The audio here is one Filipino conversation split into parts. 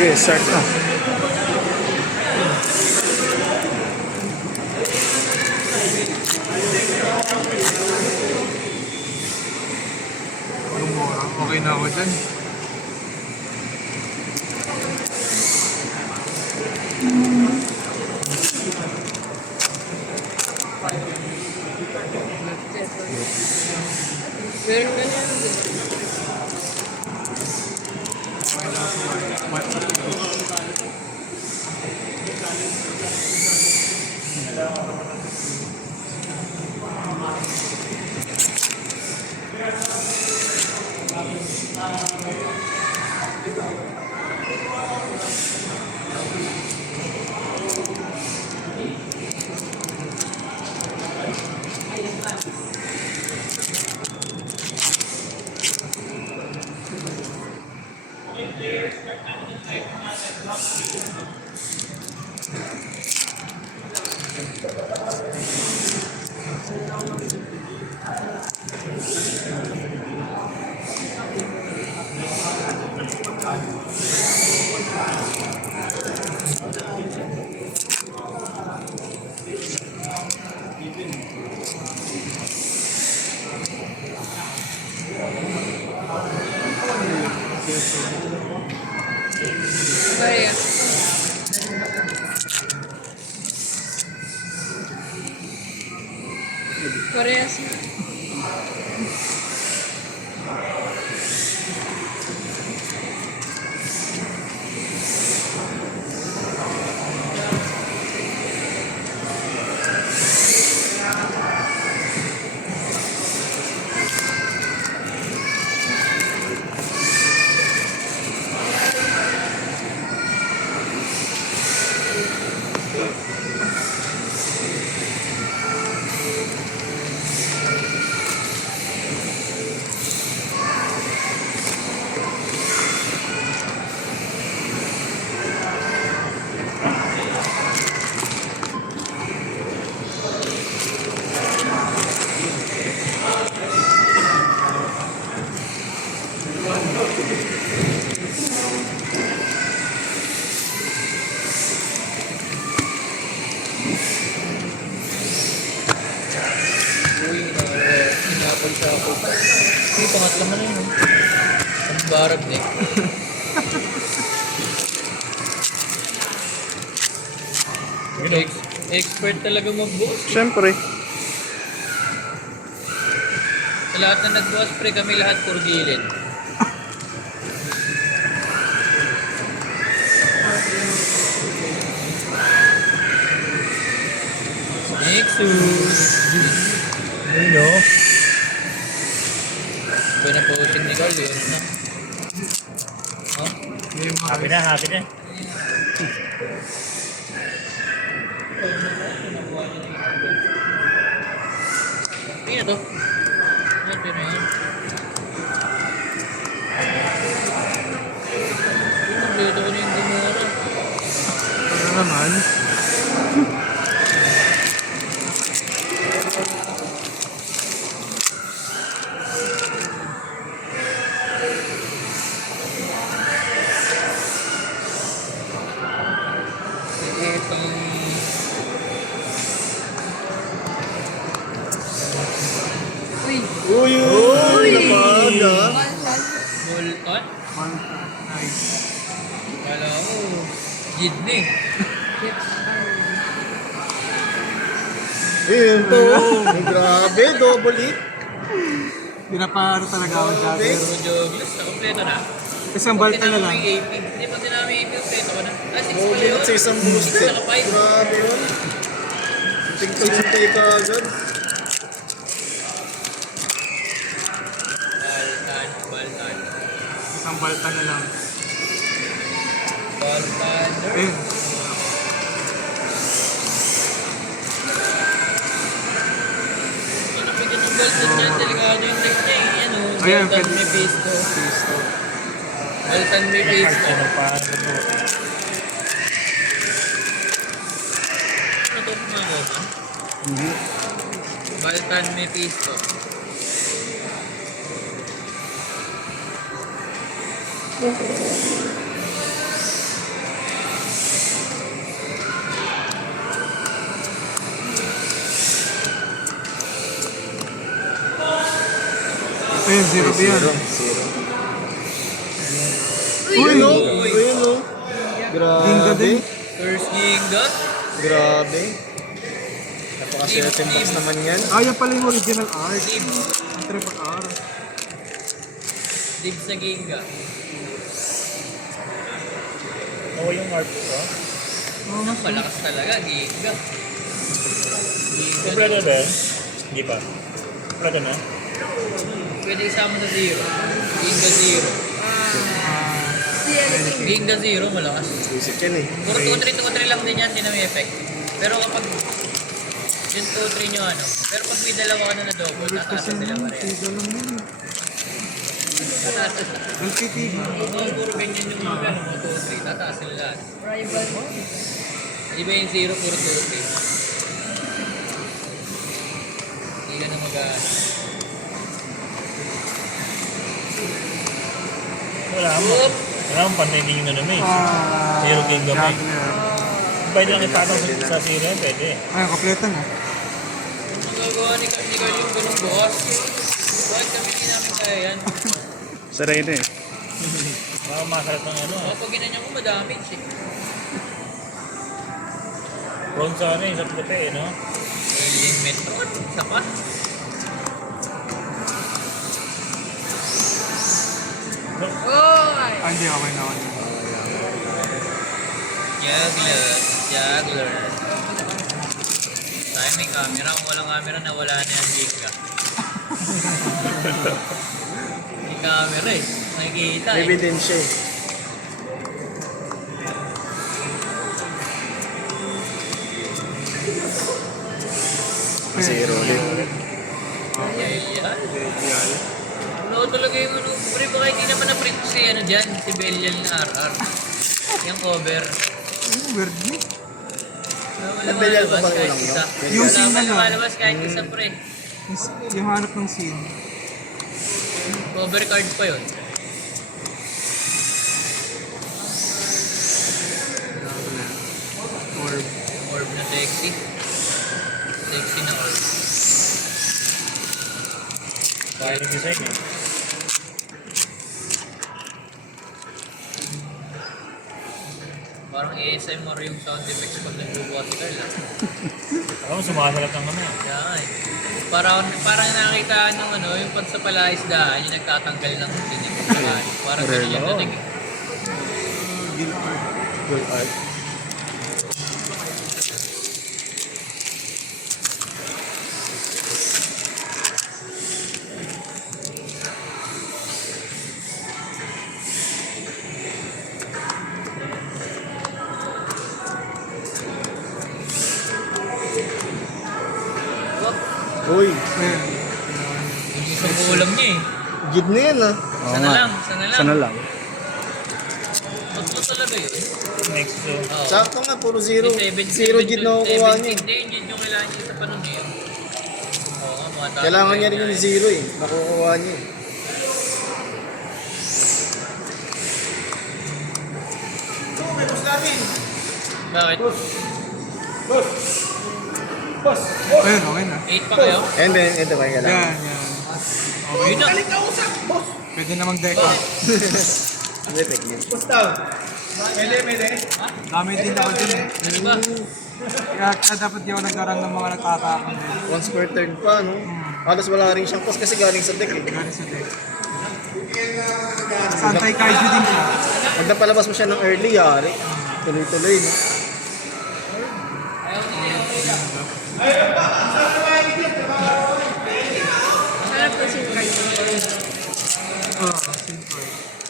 Okay, start na. Okay na ako dyan. Meron ka niya. Korea. Korea sih. Ini pangatlo mo na yun. Ang barab na Expert talaga mag-boss. Siyempre. Sa lahat na nag-boss, pre, kami lahat puro gilid. Nexus. Ano? Ito na po si Nicole, yun na. Oh? Happy na, happy na. Ini tuh. Ini pero yan. Dito ko na yung gumura. Ano naman? Uy! Naman ah! Bolton? Nice. Kala ko, Gidney. Ayun po! Grabe! Double hit! Pinaparo talaga ako dati. Pero jogless, kompleto na. Isang balta na lang. Hindi pa tinami 80, kompleto ko na. Ah, 6 Double pala yun. hit sa isang boosted. Saka 5. Grabe yun. Tingtay ka agad. Baltan. Isang balta na lang. Baltan. Ayun. Napigyan ng Baltan niya, delikado yung deck niya eh. Ano, Ayan, Baltan pwede. may pisto. Pisto. Baltan may pisto. Baltan Mephisto. Ito yung zero ba yan? Zero. Uy, no? Ayun, no? Ginga Grabe. din. First Ginga. Grabe. Napaka-certain box naman yan. Ah, yan pala yung original art. Dibs. Ang triple R. Dibs na Ginga. Oo, yung art ko. Ang malakas talaga, Ginga. Ginga. Kompleto ba yan? Hindi pa. Kompleto na? Pwede isama sa zero. Ginga zero. Ginga zero, malakas. Basic yan eh. Puro 2-3 lang din yan, hindi na may effect. Pero kapag yung 2-3 nyo ano, pero pag may dalawa ka na double, tataas sila pa rin. Tiga lang yun. Tataas sila. LPT. Kung puro ganyan yung mga ano mo, 2-3, tataas sila lahat. Di ba yung 0, puro 2-3? Hindi ka na Wala mo. Wala mo panending na naman eh. Zero king gamay. Juggler. Pwede lang ipatong sa zero, pwede. Ay, kompleto na. Magagawa ni Carl yung ganung bukas. Bakit kami hindi namin kaya yan? Saray na eh. Baka makalat ng ano. Kapag ginanyan ko, madamage eh. Huwag sa ano eh, sa puti eh, no? Alien Metron, isa pa. Ah, hindi, okay na. Okay na. Juggler. Tayo may camera. Kung walang camera, nawala na yung Ginga. May camera eh. Nakikita eh. Evidence eh. Zero ulit. Ayan. Ano talaga yung ano? Pre, baka hindi naman na-print si ano dyan, si Belial na RR. Yung cover. Weird mo. Wala Belial pa malabas bang kahit ulang isa. yun? Yung Wala scene na lang. malabas kahit isa pre. Yung hanap ng scene. Cover card pa yun. Orb. Orb na sexy. Sexy na orb. Kaya yung design eh. Parang ASMR yung sound effects pag nagbubuhat si Carl ah. Ako mo sumasalat ng ano eh. Kaya nga eh. Parang nakita ng ano, yung pag sa palaisdaan, yung nagtatanggal ng tinig. Parang ganyan yung dating eh. Good art. Oh, Uy, Ayan. yung isang kulang niya eh. gid na yan ah. Sana lang, sana lang. Sana lang. Tatlo talaga yun. Next to. Oo. Sakto nga, puro zero. May Zero gid na kukuha niya. Hindi, yun yung kailangan niya sa panon niya. Oo nga, mga tao. Kailangan niya rin yung zero eh. Nakukuha niya eh. Bakit? Ayan, okay na. 8 pa kayo? And then, ito ba kailangan? Yan, yan. Yun na. Pwede namang deck up. Hindi, technique. Dami din ako dun eh. Ano ba? Kaya dapat di ako nagkaroon ng mga nagtatakang eh. Once per turn pa, no? Halos wala rin siyang cost kasi galing sa deck eh. Galing sa deck. Sa anti-kaiju din siya. Pag napalabas mo siya ng early, yari. Tuloy-tuloy, no?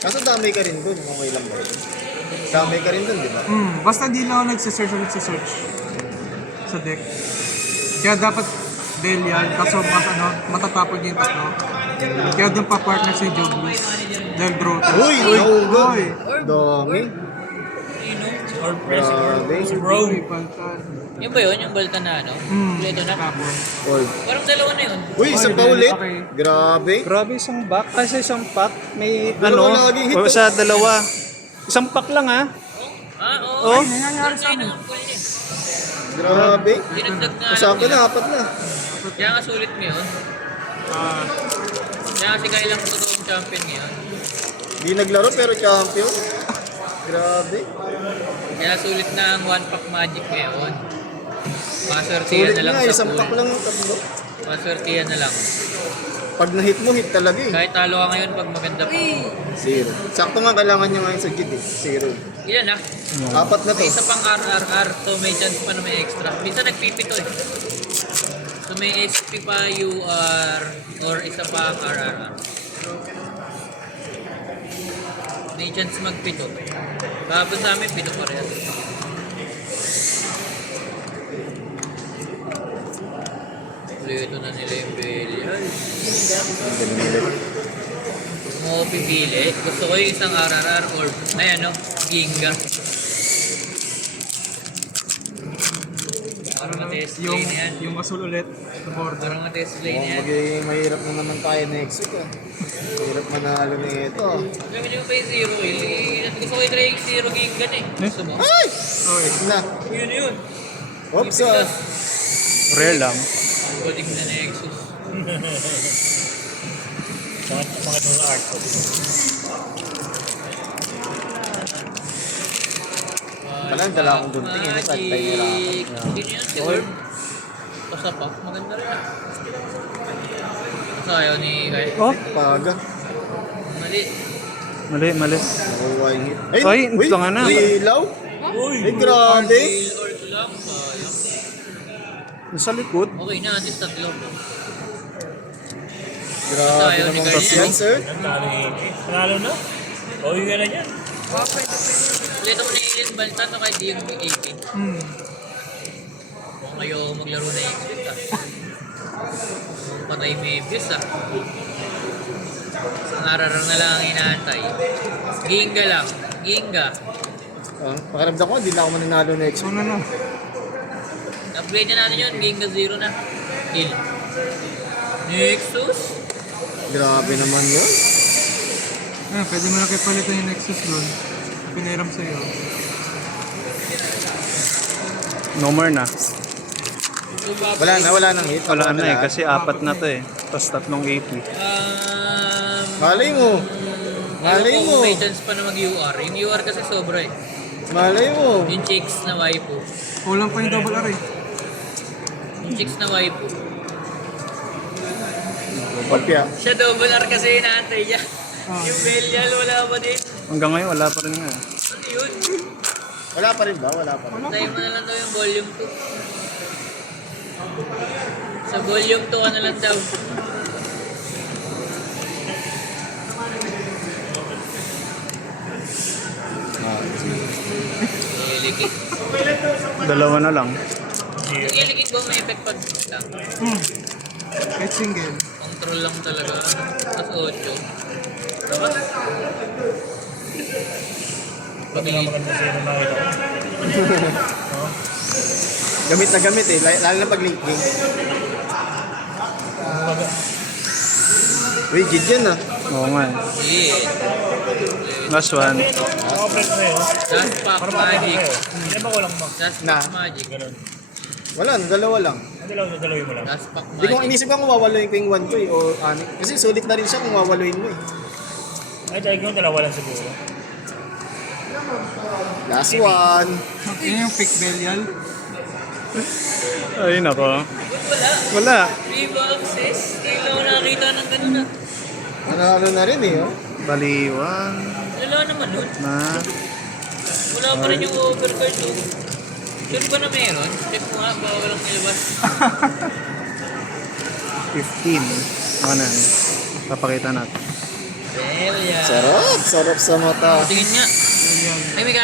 Kaso damay ka rin dun, okay lang ba? Damay ka rin dun, di ba? Basta di lang ako nagsisearch ulit sa search. Sa deck. Kaya dapat Belial, kaso mas ano, matatapon niya yung tatlo. Kaya doon pa partner si Joe Blues. Dahil Grotto. Uy! Naugod! Uy! Dami. Sino? Or pressing or Grabe. si bro. Balkan. Yung ba yun? Yung Balkan na ano? Kompleto na? Tapos. Old. Parang dalawa na yun. Uy, isang pa ulit. Grabe. Grabe, isang back. Kasi isang pack. May Dalawa laging hit, o sa dalawa. Isang pack lang ha. Oo. Oh. Nangyayari sa amin. Full niya. Grabe. Dinagdag na Masakto na, apat na. Kaya nga sulit mo yun. Kaya kasi kailang totoong champion ngayon. Di naglaro pero champion. Grabe. Kaya sulit na ang one pack magic ngayon. Maswertihan Sulit na lang nga, sa isang pool. pack lang tatlo. Maswertihan na lang. Pag na-hit mo, hit talaga eh. Kahit talo ka ngayon pag maganda pa. Zero. Sakto nga kailangan niya ngayon sa git eh. Zero. Ilan na? Apat na to. May isa pang RRR, so may chance pa na may extra. Minsan nagpipito eh. So may SP pa UR or isa pa ang RRR. May chance magpito. Kahapon sa amin, pito pa rin. Ito na nila yung belly. Mo pipili. Gusto ko yung isang RRR or ay ano, Ginga. Parang na-test Yung, lane yan. yung asul ulit. Sa border. Parang na-test lane yan. Magiging mahirap na naman tayo next week ah. Mahirap manalo na ito ah. Alam niyo pa yung zero eh. Gusto ko i-try yung zero Ginga eh. Gusto mo? Ay! Oy. Na. Yun yun. Oops ah. Rare lang. Coding na Nexus. Pangit mo sa art. Wala, dala akong gunting eh. Kahit tayo nirakan. Hindi niya si Orb. Pasa pa. Maganda rin ah. Sayaw ni Kai. Oh, Paga. Mali. mali. Nakuha yung hit. Ay, ito nga na. Ilaw? Ay, grabe. Kill Orb lang. Sayang. Nasa likod. Okay na. At least tatlo. Grabe Tayo ni naman Carl. kasi yan, sir. Nanalo yung 80. Nanalo na? O, yung na yan. Ulit ako na Alien Baltan o kahit di yung 18. Kung kayo maglaro na yung split ah. Kung patay Mebius ah. Ang ararang na lang ang inaantay. Ginga lang. Ginga. Pakiramdam ko, hindi na ako mananalo next So week. na. Upgrade na natin yun. Ginga 0 na. Kill. Nexus. Grabe naman yun. Pwede mo na kayo palitan yung Nexus doon. Piniram sa'yo. No more na. Wala nang hit. Wala na eh. Kasi apat na to eh. Tapos tatlong AP. Malay mo. Malay Ewan ko mo. kung may chance pa na mag-UR. Yung UR kasi sobra eh. Malay mo. Yung chicks na waifu. Kulang pa yung double R eh. Yung chicks na waifu. Kopya. Siya double R kasi inaantay niya. Yung Belial wala pa din. Hanggang ngayon, wala pa rin nga. Ano yun? Wala pa rin ba? Wala pa rin. Tayo mo na lang daw yung volume 2. Sa volume 2 ka na lang daw. Ilikik. Dalawa na lang. Yung ilikik ba may effect pag lang? Kahit single. Control lang talaga. Tapos 8. Diba? Pati nga maganda sa'yo na nakita ko. Gamit na gamit eh. Lalo na pag late game. Rigid yan ah. Oo nga eh. Yeah. Last one. Naka-operate sa'yo. Last pack Para makita magic. sa'yo. Hindi ba walang mo? Last Na. pack magic. Ganun. Wala, dalawa lang. Dalawin mo lang. Last pack Hindi ko magic. inisip ko kung wawaloyin ko yung 1 to eh. O ano. Kasi sulit na rin siya kung wawaloyin mo eh. Ay, tayo yung dalawa lang siguro. Last one. Yun yung pick Belial. Ay, nako. Wala. Wala. 3 boxes. Kailan ko nakakita ng ganun na. Nanalo na rin eh. Oh. Baliwan. Wala naman nun. Na. Wala pa rin yung overcard doon. Sure ba na meron? Check mo nga, baka walang nilabas. 15. Ano yan? Papakita natin. Hell yeah. Sarap. Sarap sa mata. Tingin nga. Belial. Ay, may